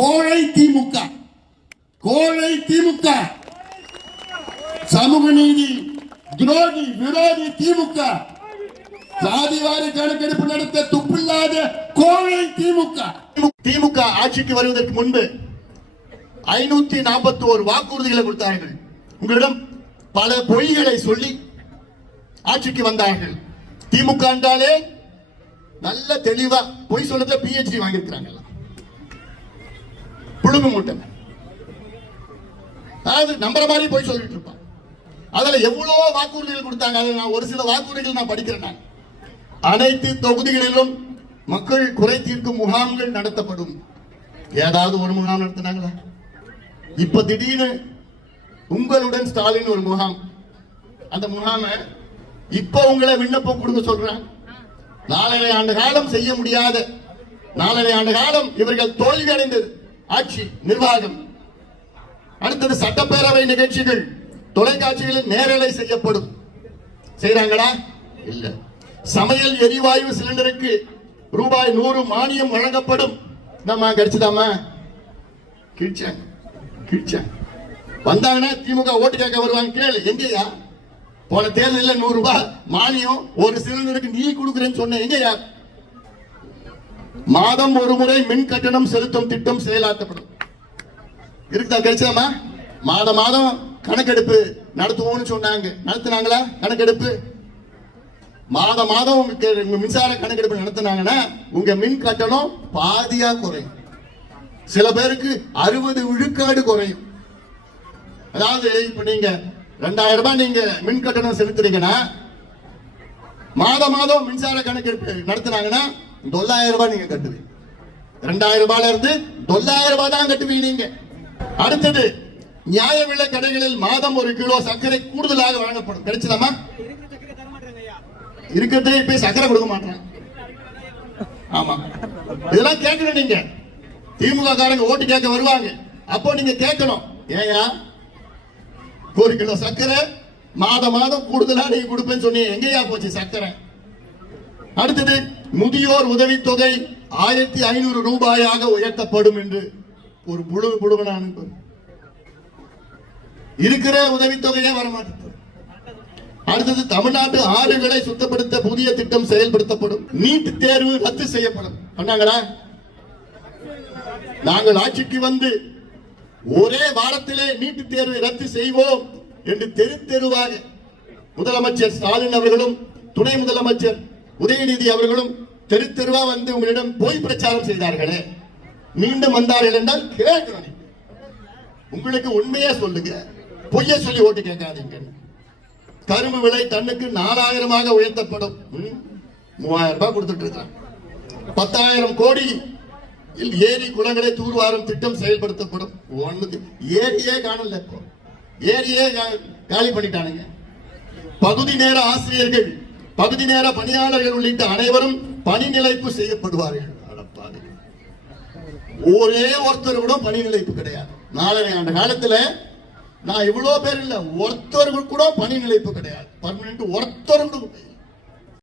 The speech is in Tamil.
கோழை திமுக, கோழை திமுக, சமூக நீதி துரோகி விரோதி திமுக, சாதிவாரி கணக்கெடுப்பு நடத்த துப்பில்லாத கோழை திமுக. திமுக ஆட்சிக்கு வருவதற்கு முன்பு 541 வாக்குறுதிகளை கொடுத்தார்கள். உங்களிடம் பல பொய்களை சொல்லி ஆட்சிக்கு வந்தார்கள். திமுக என்றாலே நல்ல தெளிவா பொய் சொல்றதுல PhD வாங்கியிருக்கிறாங்க. புழுங்கு மூட்டை, அதாவது நம்புற மாதிரி போய் சொல்லிட்டு இருப்பான். அதுல எவ்வளவோ வாக்குறுதிகள் கொடுத்தாங்க. அதுல நான் ஒரு சில வாக்குறுதிகள் நான் படிக்கிறேன். அனைத்து தொகுதிகளிலும் மக்கள் குறை தீர்க்கும் முகாம்கள் நடத்தப்படும். ஏதாவது ஒரு முகாம் நடத்தினாங்களா? இப்ப திடீர்னு உங்களுடன் ஸ்டாலின் ஒரு முகாம், அந்த முகாம இப்ப உங்களை விண்ணப்பம் கொடுக்க சொல்றாங்க. 4.5 ஆண்டு காலம் செய்ய முடியாத, 4.5 ஆண்டு காலம் இவர்கள் தோல்வி அடைந்தது ஆட்சி நிர்வாகம். அடுத்தது சட்டப்பேரவை நிகழ்ச்சிகள் தொலைக்காட்சிகளில் நேரலை செய்யப்படும். செய்யறாங்களா? இல்ல. சமையல் எரிவாயு சிலிண்டருக்கு ரூபாய் 100 மானியம் வழங்கப்படும். நம்ம கிடைச்சதாமா? வந்தாங்கன்னா திமுக ஓட்டு கேட்க வருவாங்க. கேளு, எங்கயா போன தேர்தலில் 100 ரூபாய் மானியம் ஒரு சிலிண்டருக்கு நீ கொடுக்குறேன்னு சொன்ன, எங்கயா? மாதம் ஒரு முறை மின் கட்டணம் செலுத்தும் திட்டம் செயலாக்கப்படும். இருக்குதா? கிடைச்சதாமா? மாதம் கணக்கெடுப்பு நடத்துவோம்னு சொன்னாங்க. நடத்தினாங்களா? கணக்கெடுப்பு மாதம் உங்க மின்சார கணக்கெடுப்பு நடத்தினாங்கன்னா உங்க மின் கட்டணம் பாதியா குறையும். சில பேருக்கு 60 விழுக்காடு குறையும். அதாவது இப்ப நீங்க 2000 ரூபாய் நீங்க மின் கட்டணம் செலுத்துறீங்கன்னா மாதம் மின்சார கணக்கெடுப்பு நடத்தினாங்கன்னா 9,000 ரூபாய் நீங்க கட்டுவீங்க. 2000 ரூபாயில இருந்து 9,000 ரூபாய் தான் கட்டுவீங்க நீங்க. அடுத்தது நியாய விலை கடைகளில் மாதம் 1 கிலோ சர்க்கரை கூடுதலாக வழங்கப்படும். கிடைச்சதாமா? இருக்கிறதே இப்ப சர்க்கரை கொடுக்க மாட்டாங்க. ஆமா, இதெல்லாம் கேட்கணும். நீங்க திமுக காரங்க ஓட்டு கேட்க வருவாங்க. அப்போ நீங்க கேட்கணும், ஏயா 1 கிலோ சர்க்கரை மாதம் கூடுதலா நீங்க கொடுப்பேன்னு சொன்னீங்க, எங்கேயா போச்சு சர்க்கரை? அடுத்தது முதியோர் உதவித்தொகை 1500 ரூபாயாக உயர்த்தப்படும் என்று ஒரு புழுவனான இருக்கிற உதவித்தொகையே வரமாட்டேன். அடுத்தது தமிழ்நாட்டு ஆறுகளை சுத்தப்படுத்த புதிய திட்டம் செயல்படுத்தப்படும். நீட் தேர்வு ரத்து செய்யப்படும். சொன்னாங்களா? நாங்கள் ஆட்சிக்கு வந்து ஒரே வாரத்திலே நீட் தேர்வை ரத்து செய்வோம் என்று தெருவாக முதலமைச்சர் ஸ்டாலின் அவர்களும் துணை முதலமைச்சர் உதயநிதி அவர்களும் தெருவா வந்து உங்களிடம் போய் பிரச்சாரம் செய்தார்களே, மீண்டும் வந்தார்கள் என்றால் கேட்கிறேன். உங்களுக்கு உண்மையா சொல்லுங்க, பொய்ய சொல்லி ஓட்டு கேட்காதீங்க. கரும்பு விலை டன்னுக்கு 4000 உயர்த்தப்படும். 3000 ரூபாய் கொடுத்துட்டு இருக்காங்க. 10,000 கோடி ஏரி குளங்களை தூர்வாரும் திட்டம் செயல்படுத்தப்படும். ஏரியே காணல, ஏரியே காலி பண்ணிட்டானுங்க. பகுதி நேர ஆசிரியர்கள், பகுதி நேர பணியாளர்கள் உள்ளிட்ட அனைவரும் பணி நிலைப்பு செய்யப்படுவார்கள். ஒரே ஒருத்தர் கூட பணி நிலைப்பு கிடையாது. 4.5 ஆண்டு காலத்துல நான் இவ்வளவு பேர் இல்ல, ஒருத்தர்கள் கூட பணி நிலைப்பு கிடையாது. பர்மனன்ட் ஒருத்தர்